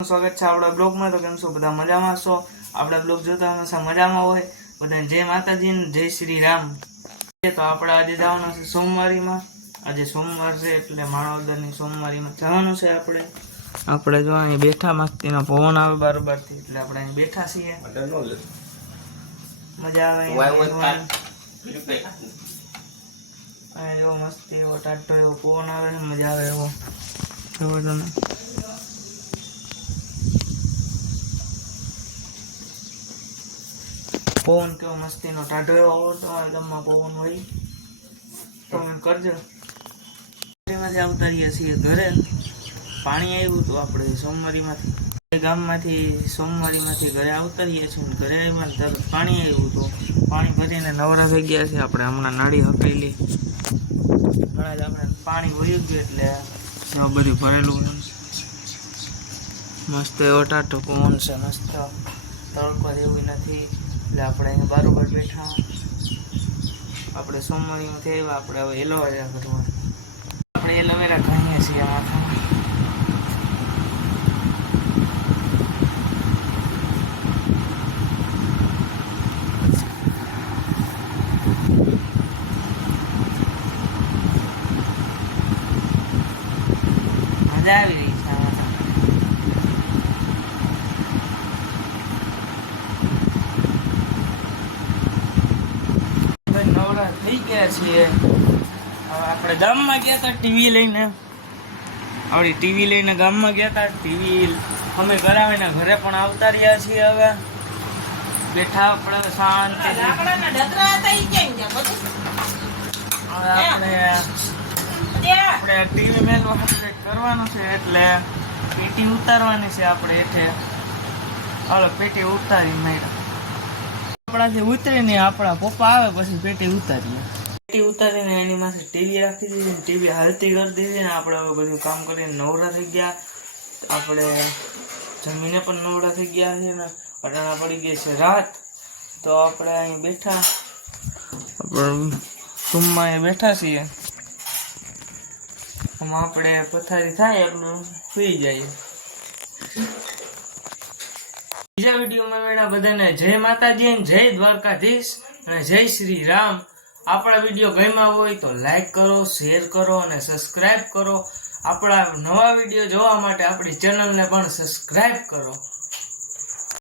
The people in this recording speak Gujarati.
સ્વાગત છે આપણા બ્લોગમાં। તો કેમ છો બધા? મજામાં છો? આપણા બ્લોગ જોતા હંમેશા મજામાં હોય। બધાને જય માતાજી ને જય શ્રી રામ। તો આપણે આજે જવાનું છે સોમવારીમાં। આજે સોમવાર છે એટલે માણાવદરની સોમવારીમાં જવાનું છે આપણે જો અહીં બેઠા, મસ્તીનો પવન આવે બારોબારથી એટલે આપણે અહીં બેઠા છીએ। મજા આવે અહીં એવો મસ્તી એવો ટાટો એવો પવન આવે, મજા આવે એવો જોવો તમે। પવન કેવો મસ્તીનો ટાઢો એવો આવતો હોય, ગામમાં પવન હોય તો મને કરજો। માંથી આવતા રહીએ છીએ ઘરે। પાણી આવ્યું હતું આપણે સોમવારીમાંથી, ગામમાંથી સોમવારીમાંથી ઘરે આવતા રહીએ છીએ। ઘરે આવ્યા તરત પાણી આવ્યું હતું। પાણી ભરીને નવરા થઈ ગયા છે આપણે। હમણાં નાળી હકેલી, હમણાં જ આપણે પાણી વહ્યું ગયું એટલે બધું ભરેલું છે। મસ્ત એવો ટાટો પવન છે, મસ્ત તડકો જેવું નથી એટલે આપણે અહીંયા બારોબાર બેઠા। આપણે સોમવારીમાંથી આવ્યા, આપણે હવે એલોવેરા કરવા। આપણે એલોવેરા ખાઈએ છીએ માથામાં। મજા આવી રહી છે આમાં। નવરા થઈ ગયા છીએ। હવે આપણે ગામમાં ગયા હતા ટીવી લઈને, આપણી ટીવી લઈને ગામમાં ગયા હતા। ટીવી અમે કરાવીને ઘરે પણ આવતા રહ્યા છીએ। હવે બેઠા આપણે શાંતિ, આપણે ટીવી મેલવા કરવાનું છે એટલે પેટી ઉતારવાની છે આપણે હેઠે। હાલો પેટી ઉતારી માર્યા, આપણાથી ઉતરે ને આપણા પપ્પા આવે પછી પેટી ઉતારીએ। પેટી ઉતારીને એની માથે ટીવી રાખી દીધી, ટીવી હાલતી કરી દીધી ને આપણે હવે બધું કામ કરીને નવરા થઈ ગયા। આપણે જમીને પણ નવરા થઈ ગયા છે ને અટાણા પડી ગઈ છે રાત। તો આપણે અહીં બેઠા, આપણે રૂમમાં બેઠા છીએ। આમાં આપણે પથારી થાય એટલું સુઈ જઈએ। બીજા વિડીયોમાં મેળા બધાને જય માતાજી, જય દ્વારકાધીશ અને જય શ્રી રામ। આપણા વિડીયો ગમ્યા હોય તો લાઈક કરો, શેર કરો અને સબસ્ક્રાઈબ કરો। આપણા નવા વિડીયો જોવા માટે આપણી ચેનલને પણ સબસ્ક્રાઈબ કરો।